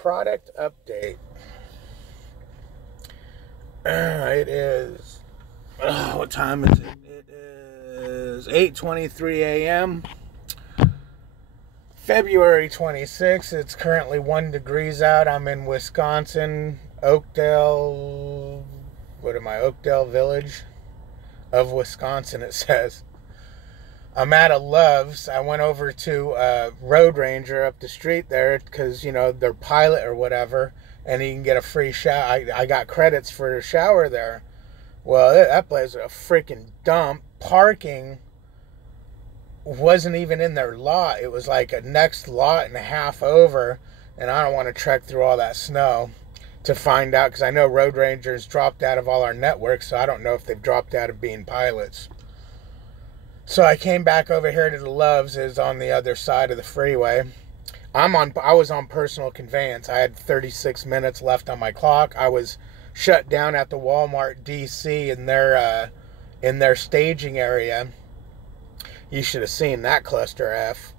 Product update. It is. What time is it? It is 8:23 a.m. February 26th. It's currently 1 degrees out. I'm in Wisconsin, Oakdale. What am I? Oakdale Village of Wisconsin, it says. I'm at a Love's. I went over to Road Ranger up the street there because, you know, they're Pilot or whatever, and you can get a free shower. I got credits for a shower there. Well, that place is a freaking dump. Parking wasn't even in their lot. It was like a next lot and a half over, and I don't want to trek through all that snow to find out, because I know Road Rangers dropped out of all our networks, so I don't know if they've dropped out of being pilots. So I came back over here to the Love's, is on the other side of the freeway. I was on personal conveyance. I had 36 minutes left on my clock. I was shut down at the Walmart DC in their staging area. You should have seen that cluster F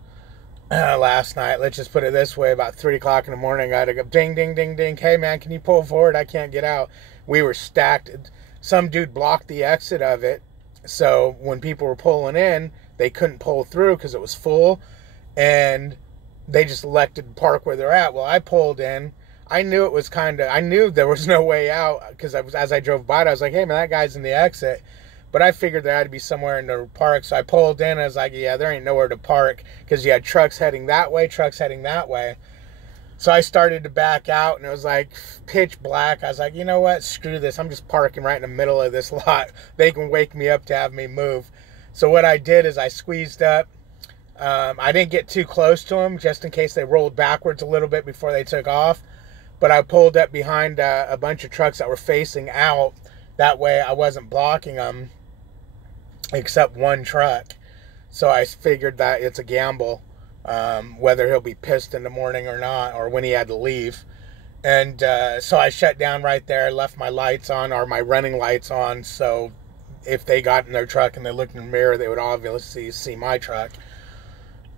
last night. Let's just put it this way: about 3 o'clock in the morning, I had to go ding, ding, ding, ding. Hey man, can you pull forward? I can't get out. We were stacked. Some dude blocked the exit of it. So when people were pulling in, they couldn't pull through because it was full, and they just elected to park where they're at. Well, I pulled in. I knew there was no way out, because as I drove by it, I was like, hey man, that guy's in the exit. But I figured there had to be somewhere in the park. So I pulled in. I was like, yeah, there ain't nowhere to park, because you had trucks heading that way, trucks heading that way. So I started to back out, and it was like pitch black. I was like, you know what? Screw this. I'm just parking right in the middle of this lot. They can wake me up to have me move. So what I did is I squeezed up. I didn't get too close to them, just in case they rolled backwards a little bit before they took off. But I pulled up behind a bunch of trucks that were facing out. That way I wasn't blocking them, except one truck. So I figured that it's a gamble. Whether he'll be pissed in the morning or not, or when he had to leave. And so I shut down right there, left my lights on, or my running lights on, so if they got in their truck and they looked in the mirror, they would obviously see my truck.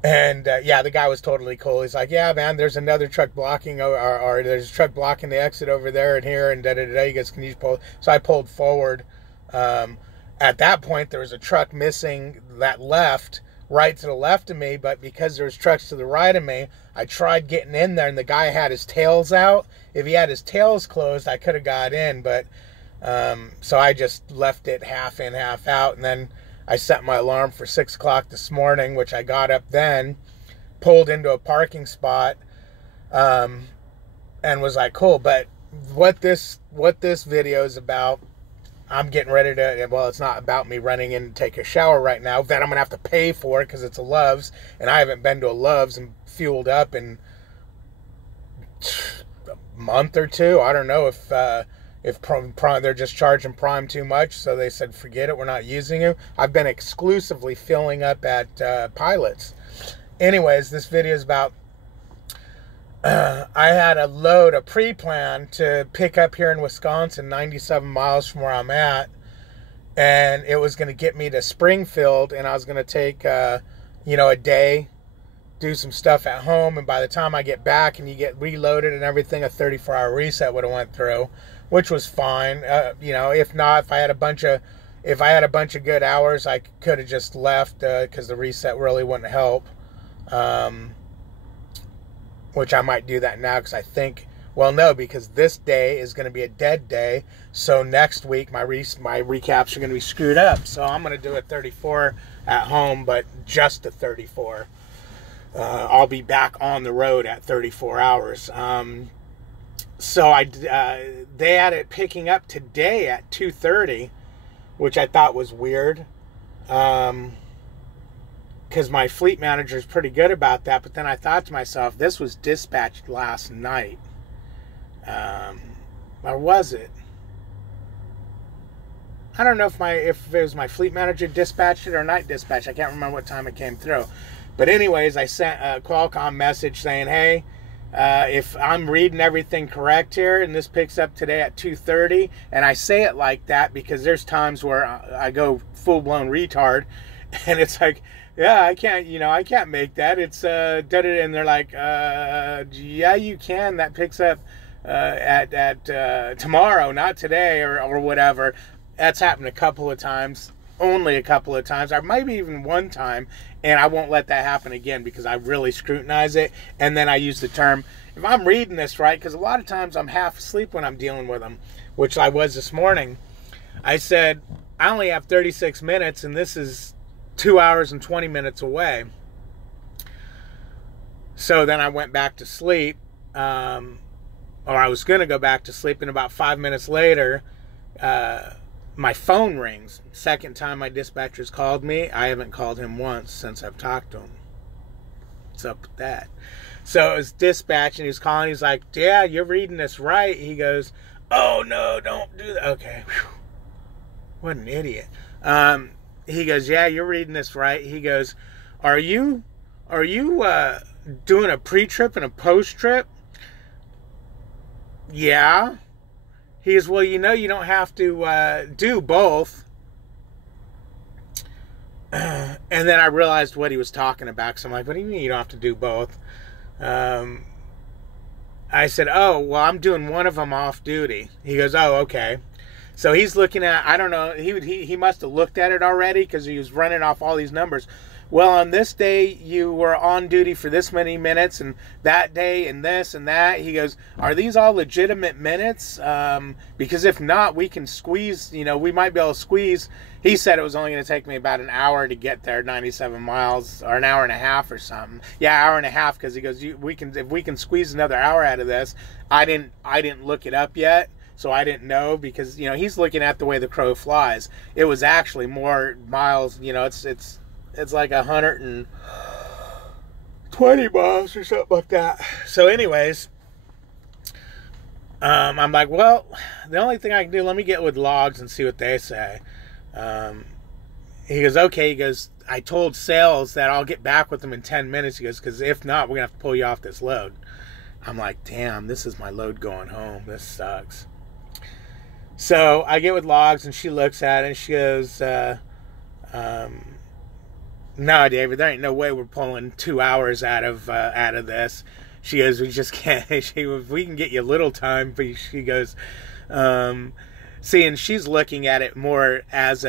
And yeah, the guy was totally cool. He's like, yeah man, there's another truck blocking, or there's a truck blocking the exit over there and here, and da-da-da-da. He goes, can you pull? So I pulled forward. At that point, there was a truck missing that left right to the left of me, but because there was trucks to the right of me, I tried getting in there, and the guy had his tails out. If he had his tails closed, I could have got in, but so I just left it half in, half out, and then I set my alarm for 6 o'clock this morning, which I got up then, pulled into a parking spot, and was like, cool. But what this video is about, I'm getting ready to, well, it's not about me running in to take a shower right now. That I'm going to have to pay for it because it's a Love's, and I haven't been to a Love's and fueled up in a month or two. I don't know if Prime, they're just charging Prime too much, so they said, forget it, we're not using you. I've been exclusively filling up at Pilots. Anyways, this video is about, I had a pre-plan to pick up here in Wisconsin, 97 miles from where I'm at, and it was going to get me to Springfield, and I was going to take, a day, do some stuff at home, and by the time I get back and you get reloaded and everything, a 34-hour reset would have went through, which was fine. If not, if I had a bunch of good hours, I could have just left, because the reset really wouldn't help. Which I might do that now, because I think, well, no, because this day is going to be a dead day. So next week, my recaps are going to be screwed up. So I'm going to do a 34 at home, but just a 34. I'll be back on the road at 34 hours. So they had it picking up today at 2:30, which I thought was weird. Because my fleet manager is pretty good about that. But then I thought to myself, this was dispatched last night. Or was it? I don't know if it was my fleet manager dispatched it or night dispatch. I can't remember what time it came through. But anyways, I sent a Qualcomm message saying, hey, if I'm reading everything correct here, and this picks up today at 2:30, and I say it like that because there's times where I go full-blown retard, And it's like, yeah, I can't, I can't make that. It's, and they're like, yeah, you can. That picks up at tomorrow, not today or whatever. That's happened a couple of times, only a couple of times, or maybe even one time, and I won't let that happen again because I really scrutinize it. And then I use the term, if I'm reading this right, because a lot of times I'm half asleep when I'm dealing with them, which I was this morning. I said, I only have 36 minutes, and this is 2 hours and 20 minutes away. So then I went back to sleep, or I was going to go back to sleep, and about 5 minutes later, my phone rings. Second time my dispatcher's called me. I haven't called him once since I've talked to him. What's up with that? So it was dispatch, and he was calling. He's like, yeah, you're reading this right. He goes, oh, no, don't do that. Okay. Whew. What an idiot. He goes, yeah, you're reading this right. He goes, are you doing a pre-trip and a post-trip? Yeah. He goes, well, you don't have to do both. And then I realized what he was talking about. So I'm like, what do you mean you don't have to do both? I said, oh, well, I'm doing one of them off duty. He goes, oh, okay. So he's looking at, I don't know, he must have looked at it already because he was running off all these numbers. Well, on this day, you were on duty for this many minutes, and that day, and this and that. He goes, are these all legitimate minutes? Because if not, we can squeeze, we might be able to squeeze. He said it was only going to take me about an hour to get there, 97 miles, or an hour and a half or something. Yeah, hour and a half, because he goes, if we can squeeze another hour out of this. I didn't look it up yet. So I didn't know because, he's looking at the way the crow flies. It was actually more miles, it's like 120 miles or something like that. So anyways, I'm like, well, the only thing I can do, let me get with logs and see what they say. He goes, okay. He goes, I told sales that I'll get back with them in 10 minutes. He goes, because if not, we're going to have to pull you off this load. I'm like, damn, this is my load going home. This sucks. So I get with logs, and she looks at it, and she goes, no, David, there ain't no way we're pulling 2 hours out of this. She goes, we just can't. We can get you a little time, but she goes, see, and she's looking at it more as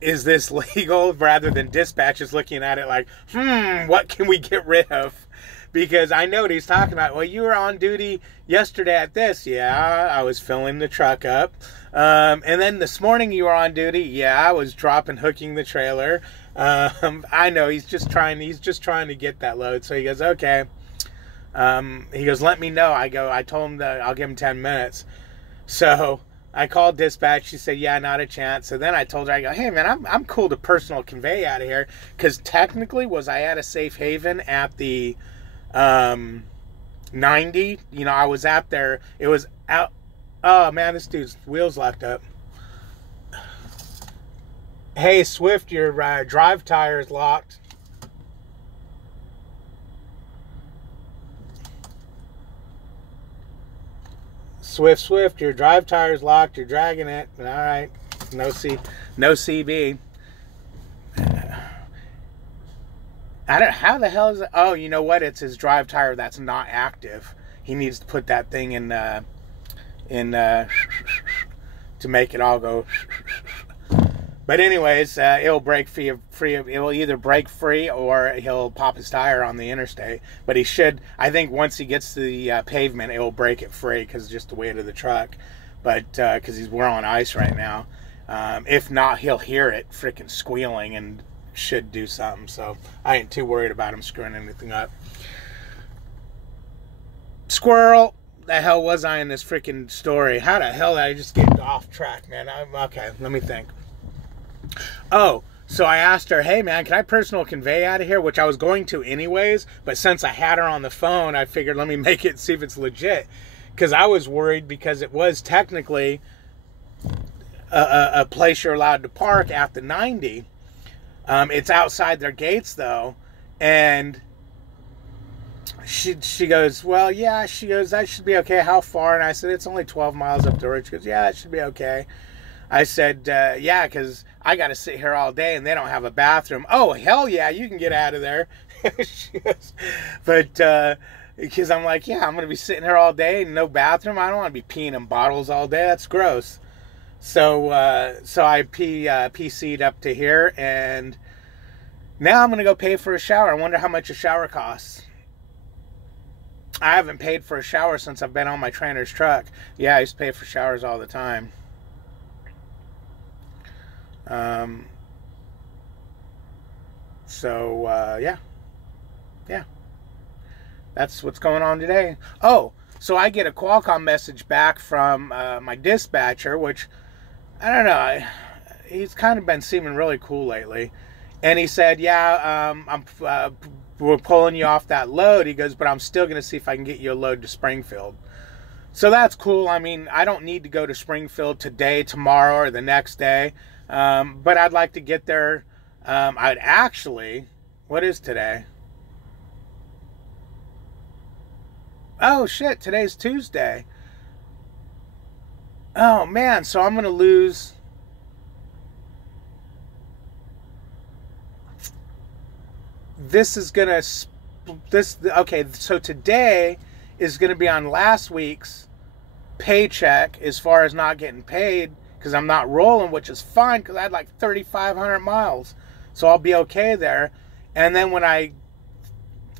is this legal, rather than dispatch is looking at it like, what can we get rid of? Because I know what he's talking about. Well, you were on duty yesterday at this. Yeah, I was filling the truck up. And then this morning you were on duty. Yeah, I was hooking the trailer. I know he's just trying to get that load. So he goes, okay. He goes, let me know. I told him that I'll give him 10 minutes. So I called dispatch. She said, yeah, not a chance. So then I told her, I go, hey man, I'm cool to personal convey out of here. Cause technically was I at a safe haven at the, 90, I was out there. It was out. Oh man, this dude's wheels locked up. Hey Swift, your drive tire is locked. Swift, your drive tire is locked. You're dragging it. All right, no CB. How the hell is it? Oh, you know what? It's his drive tire that's not active. He needs to put that thing in to make it all go. But anyways, it'll break free. It will either break free or he'll pop his tire on the interstate. But he should. I think once he gets to the pavement, it will break it free because just the weight of the truck. But because we're on ice right now. If not, he'll hear it freaking squealing and should do something. So I ain't too worried about him screwing anything up. Squirrel, the hell was I in this freaking story? How the hell did I just get off track, man? Okay, let me think. Oh, so I asked her, hey man, can I personal convey out of here? Which I was going to anyways, but since I had her on the phone, I figured let me make it, see if it's legit. Because I was worried because it was technically a place you're allowed to park at the 90. It's outside their gates though, and she goes, well, yeah, she goes, that should be okay. How far? And I said, it's only 12 miles up the road. She goes, yeah, that should be okay. I said, yeah, because I got to sit here all day and they don't have a bathroom. Oh, hell yeah, you can get out of there. But, because I'm like, yeah, I'm going to be sitting here all day and no bathroom. I don't want to be peeing in bottles all day. That's gross. So I PC'd up to here, and now I'm going to go pay for a shower. I wonder how much a shower costs. I haven't paid for a shower since I've been on my trainer's truck. Yeah, I used to pay for showers all the time. Yeah. That's what's going on today. Oh, so I get a Qualcomm message back from my dispatcher, which, I don't know, he's kind of been seeming really cool lately. And he said, yeah, we're pulling you off that load. He goes, but I'm still going to see if I can get you a load to Springfield. So that's cool. I mean, I don't need to go to Springfield today, tomorrow, or the next day. But I'd like to get there. I'd actually, what is today? Oh, shit, today's Tuesday. Oh, man, so I'm going to lose... This is going to... Okay, so today is going to be on last week's paycheck as far as not getting paid, because I'm not rolling, which is fine, because I had like 3,500 miles. So I'll be okay there. And then when I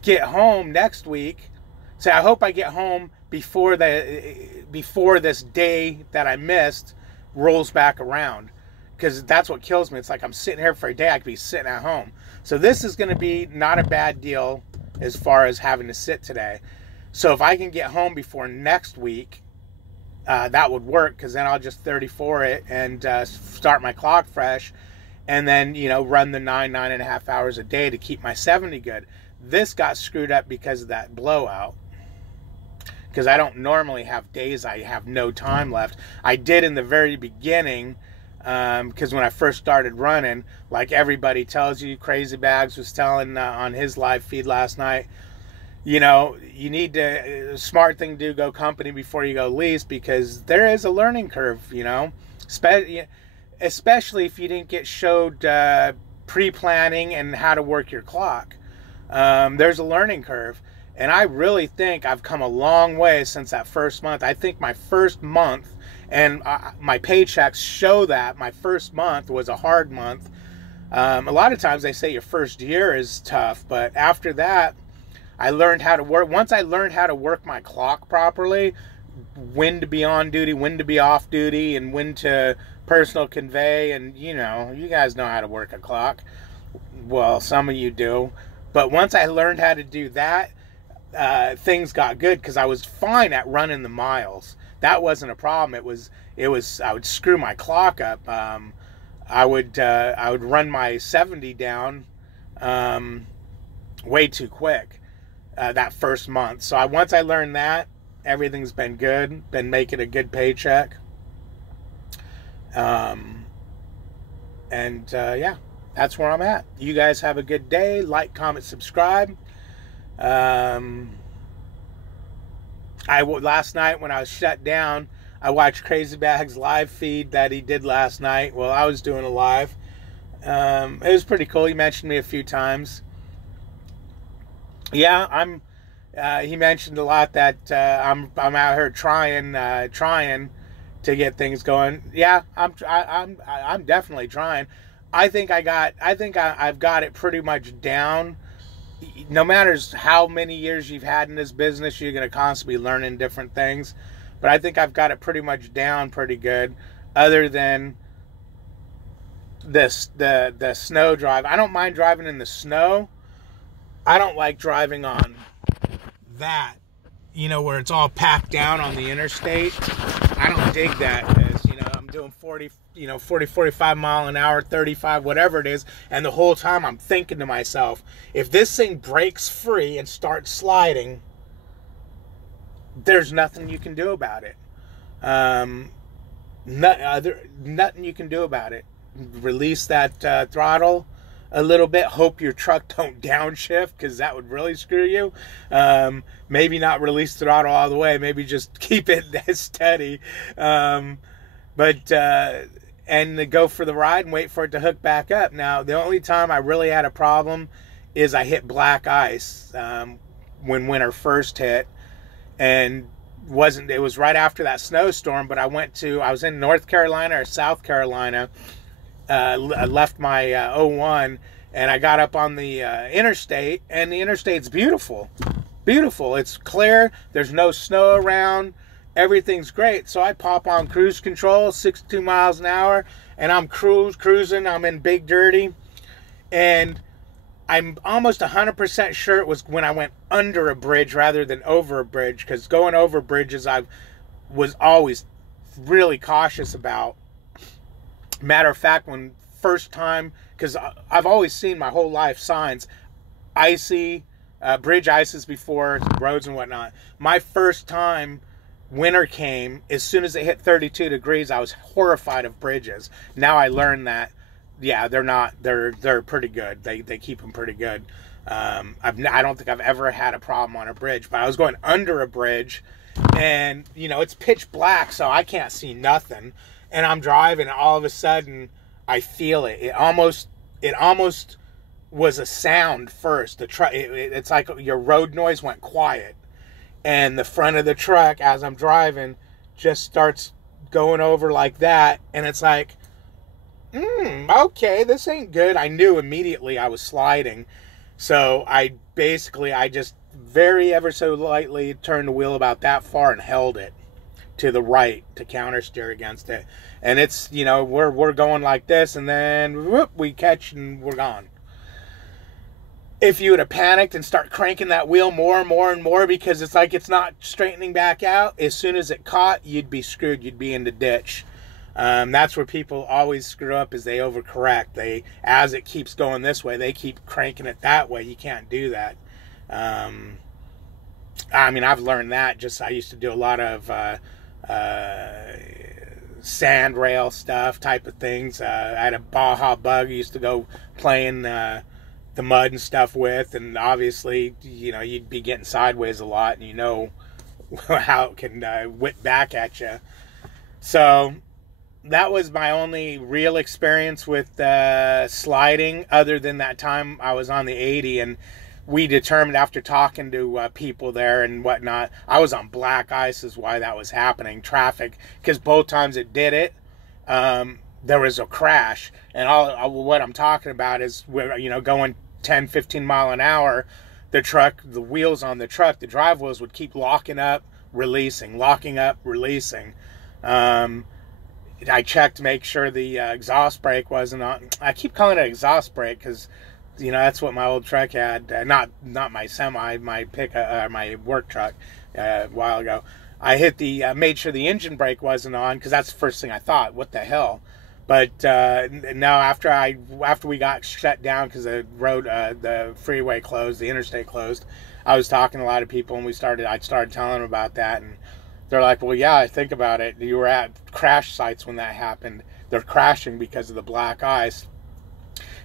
get home next week... So I hope I get home before this day that I missed rolls back around, because that's what kills me. It's like I'm sitting here for a day. I could be sitting at home. So this is going to be not a bad deal as far as having to sit today. So if I can get home before next week, that would work, because then I'll just 34 it and start my clock fresh, and then, you know, run the 9.5 hours a day to keep my 70 good. This got screwed up because of that blowout. Because I don't normally have days I have no time left. I did in the very beginning, because when I first started running, like everybody tells you, Crazy Bags was telling on his live feed last night, you know, you need to, smart thing to do, go company before you go lease, because there is a learning curve, you know, especially if you didn't get showed pre-planning and how to work your clock. There's a learning curve. And I really think I've come a long way since that first month. I think my first month, and my paychecks show that my first month was a hard month. A lot of times they say your first year is tough, but after that, I learned how to work. Once I learned how to work my clock properly, when to be on duty, when to be off duty, and when to personal convey, and you know, you guys know how to work a clock. Well, some of you do. But once I learned how to do that, things got good, because I was fine at running the miles. That wasn't a problem. It was I would screw my clock up. I would run my 70 down way too quick that first month. So once I learned that, everything's been good. Been making a good paycheck. Yeah, that's where I'm at. You guys have a good day. Like, comment, subscribe. Last night when I was shut down, I watched Crazy Bags live feed that he did last night. Well, I was doing a live. It was pretty cool. He mentioned me a few times. Yeah, he mentioned a lot that I'm out here trying to get things going. Yeah, I'm definitely trying. I've got it pretty much down. No matter how many years you've had in this business, you're going to constantly be learning different things. But I think I've got it pretty much down pretty good, other than the snow drive. I don't mind driving in the snow. I don't like driving on that, you know, where it's all packed down on the interstate. I don't dig that, because, you know, I'm doing 40, 45 mile an hour, 35, whatever it is. And the whole time I'm thinking to myself, if this thing breaks free and starts sliding, there's nothing you can do about it. Nothing you can do about it. Release that throttle a little bit. Hope your truck don't downshift, because that would really screw you. Maybe not release the throttle all the way. Maybe just keep it steady. And and to go for the ride and wait for it to hook back up. Now, the only time I really had a problem is I hit black ice when winter first hit, and it was right after that snowstorm, but I was in North Carolina or South Carolina. I left my 01, and I got up on the interstate, and the interstate's beautiful. Beautiful. It's clear. There's no snow around. Everything's great. So I pop on cruise control, 62 miles an hour, and I'm cruising. I'm in Big Dirty, and I'm almost 100% sure it was when I went under a bridge rather than over a bridge, because going over bridges I was always really cautious about. Matter of fact, when first time, because I've always seen my whole life signs, icy, bridge ices before, roads and whatnot. My first time winter came, as soon as it hit 32 degrees, I was horrified of bridges. Now I learned that, yeah, they're pretty good. They keep them pretty good. I don't think I've ever had a problem on a bridge, but I was going under a bridge, and you know, it's pitch black, so I can't see nothing. And I'm driving, and all of a sudden I feel it. It almost was a sound first. It's like your road noise went quiet, and the front of the truck as I'm driving just starts going over like that, and it's like, okay, this ain't good. I knew immediately I was sliding, so I just very ever so lightly turned the wheel about that far and held it to the right to counter steer against it. And it's, you know, we're going like this, and then whoop, we catch and we're gone. If you would have panicked and start cranking that wheel more and more and more because it's like it's not straightening back out, as soon as it caught, you'd be screwed. You'd be in the ditch. That's where people always screw up, is they overcorrect. As it keeps going this way, they keep cranking it that way. You can't do that. I mean, I've learned that. I used to do a lot of sand rail stuff type of things. I had a Baja Bug I used to go playing the mud and stuff with, and obviously, you know, you'd be getting sideways a lot, and you know how it can whip back at you. So that was my only real experience with sliding, other than that time I was on the 80, and we determined after talking to people there and whatnot, I was on black ice is why that was happening. Traffic, because both times it did it, there was a crash. And what I'm talking about is, you know, going 10, 15 mile an hour, the wheels on the truck, the drive wheels would keep locking up, releasing, locking up, releasing. I checked to make sure the exhaust brake wasn't on. I keep calling it exhaust brake because, you know, that's what my old truck had. Not my semi, my my work truck a while ago. I made sure the engine brake wasn't on, because that's the first thing I thought. What the hell? But no, after we got shut down because the freeway closed, the interstate closed, I was talking to a lot of people, and I started telling them about that, and they're like, well, yeah, think about it. You were at crash sites when that happened. They're crashing because of the black ice.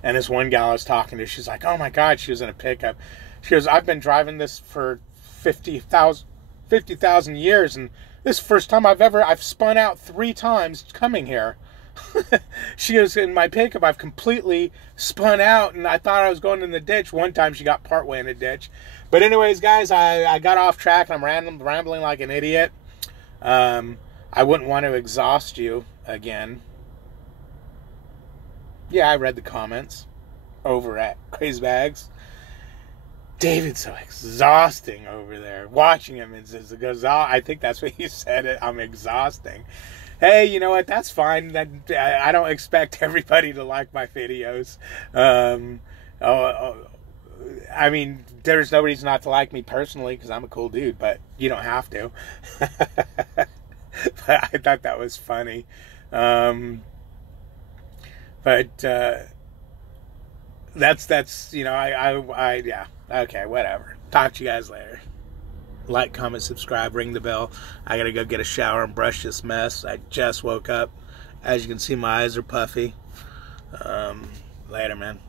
And this one gal I was talking to, she's like, oh my God, she was in a pickup. She goes, I've been driving this for 50,000 years, and this is the first time I've spun out 3 times coming here. She goes, in my pickup, I've completely spun out, and I thought I was going in the ditch. One time she got partway in the ditch. But anyways, guys, I got off track, and I'm rambling like an idiot. I wouldn't want to exhaust you again. Yeah, I read the comments over at Crazy Bags. David's so exhausting over there. Watching him I think that's what he said. I'm exhausting. Hey, you know what? That's fine. I don't expect everybody to like my videos. I mean, there's no reason not to like me personally, because I'm a cool dude, but you don't have to. But I thought that was funny. But that's you know, yeah. Okay, whatever. Talk to you guys later. Like, comment, subscribe, ring the bell. I gotta go get a shower and brush this mess. I just woke up. As you can see, my eyes are puffy. Later, man.